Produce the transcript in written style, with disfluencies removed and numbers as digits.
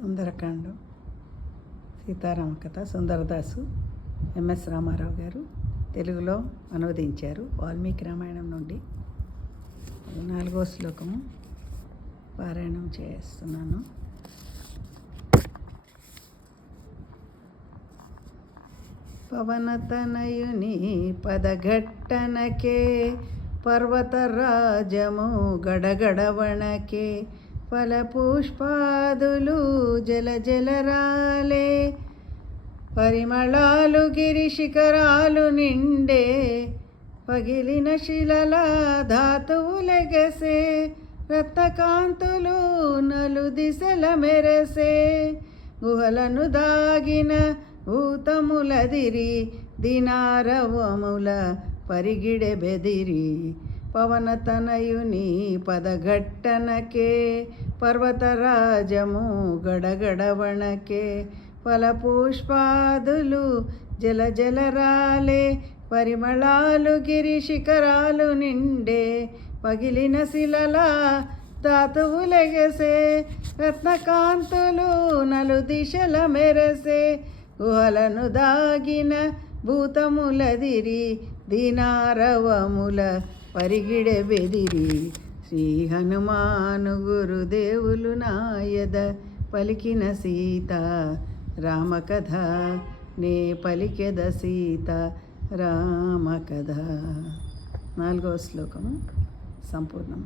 సుందరకాండం సీతారామ కథ సుందరదాసు ఎంఎస్ రామారావు గారు తెలుగులో అనువదించారు వాల్మీకి రామాయణం నుండి. 4వ శ్లోకము పారాయణం చేస్తున్నాను. పవనతనయుని పదఘట్టనకే పర్వతరాజము గడగడవణకే ఫలపుష్పాదులు జలజలరాలే పరిమళాలు గిరి శిఖరాలు నిండే పగిలిన శిలల ధాతువులెగసే రత్నకాంతులు నలు దిశల మెరసే గుహలను దాగిన భూతములదిరి దినారవముల పరిగిడె బెదిరి పవనతనయుని పదఘట్టనకే పర్వతరాజము గడగడవణకే ఫలపుష్పాదులు జలజలరాలే పరిమళాలు గిరి శిఖరాలు నిండే పగిలిన శిలల ధాతువులెగసే రత్నకాంతులు నలు దిశల మెరసే గుహలను దాగిన భూతములదిరి దీనారవముల పరిగిడె బెదిరి శ్రీ హనుమాను గురుదేవులు నాయద పలికిన సీత రామకథ నే పలికెద సీత రామకథ. 4వ శ్లోకము సంపూర్ణం.